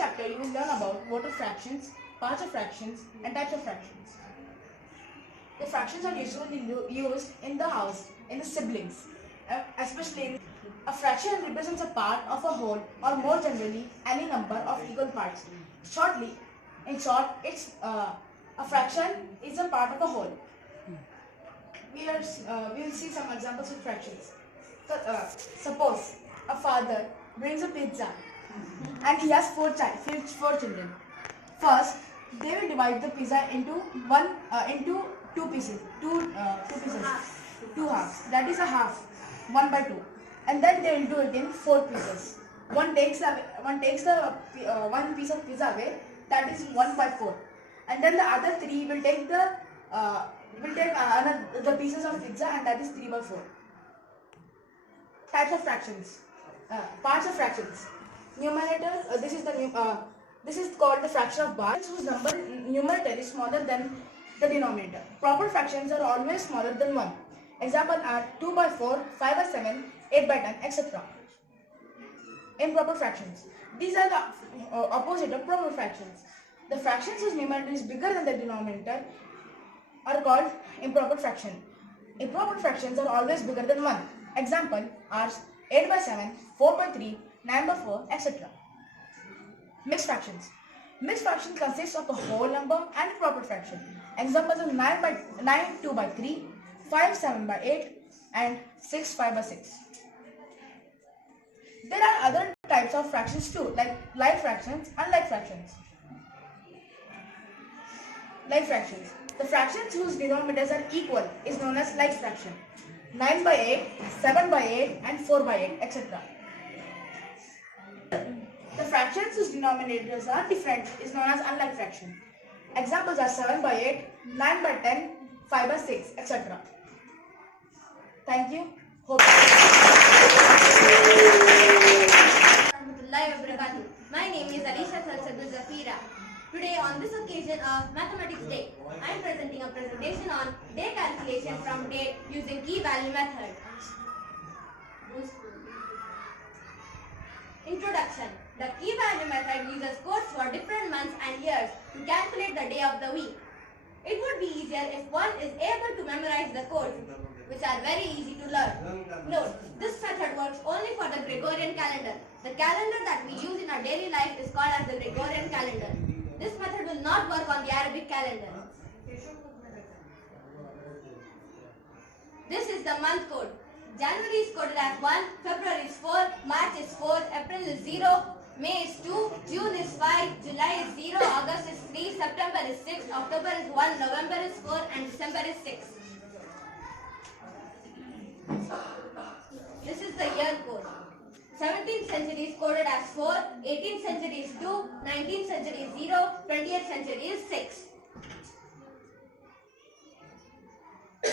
chapter you will learn about what are fractions, parts of fractions and types of fractions. The fractions are usually used in the house, in the siblings, especially in a fraction represents a part of a whole or more generally any number of equal parts. In short, it's a fraction is a part of a whole. We will see some examples of fractions. Suppose a father brings a pizza and he has four children. First, they will divide the pizza into two pieces, two halves. That is a half, 1/2, and then they will do it in 4 pieces. One takes the one piece of pizza away. That is 1/4, and then the other three will take the pieces of pizza, and that is 3/4. Types of fractions, parts of fractions. Numerator. This is called the fraction of bar, whose numerator is smaller than the denominator. Proper fractions are always smaller than 1. Examples are 2/4, 5/7, 8/10, etc. Improper fractions. These are the opposite of proper fractions. The fractions whose numerator is bigger than the denominator are called improper fraction. Improper fractions are always bigger than 1. Example are 8/7, 4/3, 9/4, etc. Mixed fractions. Mixed fraction consists of a whole number and a proper fraction. Examples are 9 2/3, 5 7/8, and 6 5/6. There are other types of fractions too, like like fractions and like fractions. Like fractions. The fractions whose denominators are equal is known as like fraction. 9/8, 7/8, and 4/8, etc. The fractions whose denominators are different is known as unlike fraction. Examples are 7/8, 9/10, 5/6, etc. Thank you. Hope. My name is Alisha Salsadul Zafira. Today, on this occasion of Mathematics Day, I am presenting a presentation on day calculation from date using key value method. Introduction. The key value method uses codes for different months and years to calculate the day of the week. It would be easier if one is able to memorize the codes, which are very easy to learn. Note, this method works only for the Gregorian calendar. The calendar that we use in our daily life is called as the Gregorian calendar. This method will not work on the Arabic calendar. This is the month code. January is coded as 1, February is 4, March is 4, April is 0, May is 2, June is 5, July is 0, August is 3, September is 6, October is 1, November is 4, and December is 6. This is the year code. 17th century is coded as 4, 18th century is 2, 19th century is 0, 20th century is 6.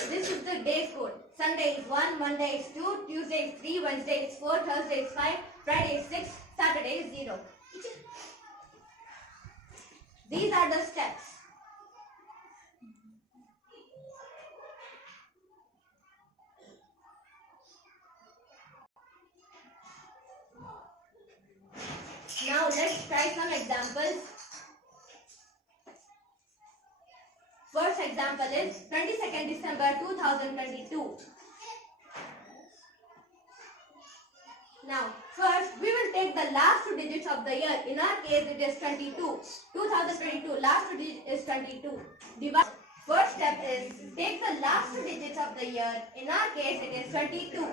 This is the day code. Sunday is 1, Monday is 2, Tuesday is 3, Wednesday is 4, Thursday is 5, Friday is 6, Saturday is 0. These are the steps. Now let's try some examples. First example is 22nd December 2022. Now, first we will take the last 2 digits of the year. In our case, it is 22. 2022, last 2 digits is 22. First step is take the last 2 digits of the year. In our case, it is 22.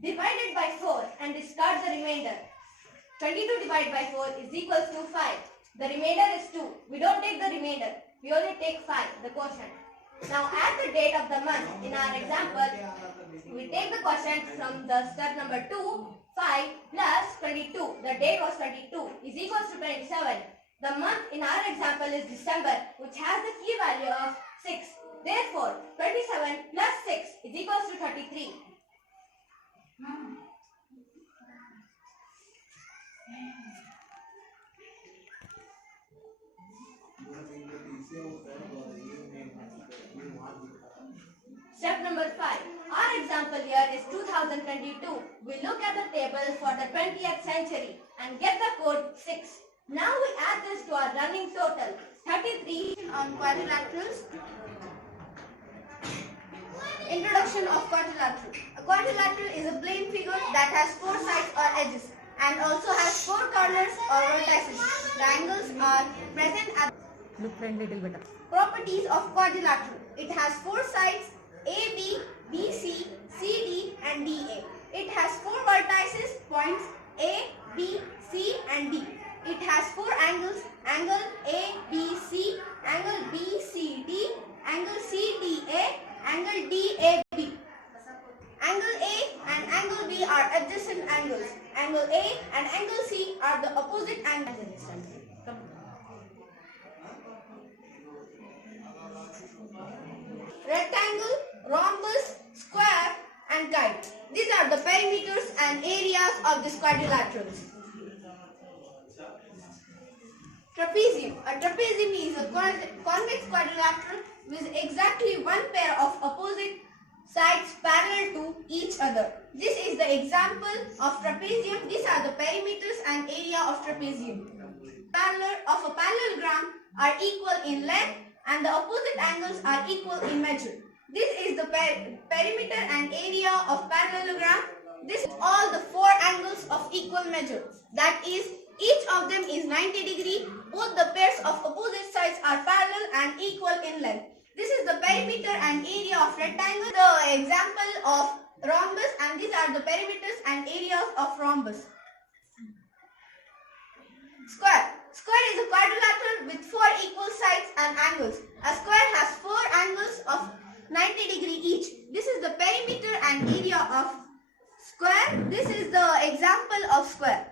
Divide it by 4 and discard the remainder. 22 divided by 4 is equals to 5. The remainder is 2. We don't take the remainder. We only take 5, the quotient. Now add the date of the month. In our example, we take the quotient from the step number 2, 5 plus 22. The date was 22 is equals to 27. The month in our example is December, which has the key value of 6. Therefore, 27 plus 6 is equals to 33. Step number 5. Our example example year is 2022. We look at the table for the 20th century and get the code 6. Now we add this to our running total, 33. On quadrilaterals. Introduction of quadrilateral. A quadrilateral is a plane figure that has 4 sides or edges and also has 4 corners or vertices. The angles are present at. Look friend little better. Properties of quadrilateral. It has 4 sides AB, BC, CD and DA. It has 4 vertices, points A, B, C and D. It has 4 angles, angle ABC, angle BCD, angle CDA, angle DAB. Angle A and angle B are adjacent angles. Angle A and angle C are the opposite angles. Rectangle, rhombus, square and kite. These are the perimeters and areas of these quadrilaterals. Trapezium. A trapezium is a convex quadrilateral with exactly one pair of opposite sides parallel to each other. This is the example of trapezium. These are the perimeters and area of trapezium. Of a parallelogram are equal in length and the opposite angles are equal in measure. This is the perimeter and area of parallelogram. This is all the 4 angles of equal measure. That is, each of them is 90 degree. Both the pairs of opposite sides are parallel and equal in length. This is the perimeter and area of rectangle. The example of rhombus, and these are the perimeters and areas of rhombus. Square. Square is a quadrilateral with 4 equal sides and angles. A square has 4 angles of 90 degree each. This is the perimeter and area of square. This is the example of square.